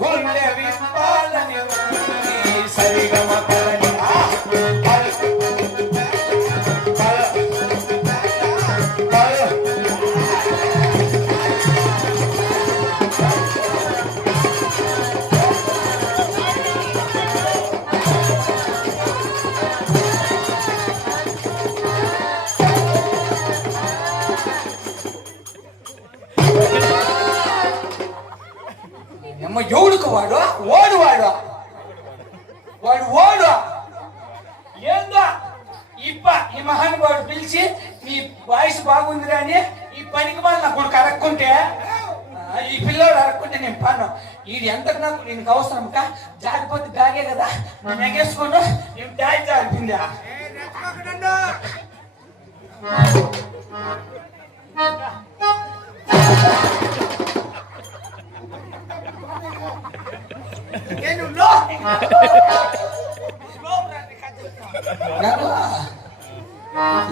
గుండె విప్పాలని సరిగమ పలని ఎవడుకు వాడు ఓడు వాడు ఏందో ఈ మహానుభావుడు పిలిచి నీ వాయిస్ బాగుందిరా అని ఈ పనికి వాళ్ళు నా కొడుకు అరక్కుంటే ఈ పిల్లోడు అరక్కుంటే నేను పాను ఇది ఎంతకు నాకు నీకు అవసరం కా జారిపోతే గాగే కదా నేను ఎగేసుకోను నేను డాయ్ జారిపోయిందా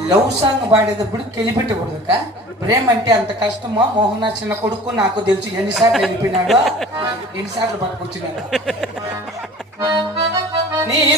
లవ్ సాంగ్ పాడేటప్పుడు కెలిపెట్టకూడదు ప్రేమ అంటే అంత కష్టమా మోహన్ చిన్న కొడుకు నాకు తెలుసు ఎన్నిసార్లు వెళ్ళిపోయినాడు ఎన్నిసార్లు పట్టుకొచ్చినాడు నీ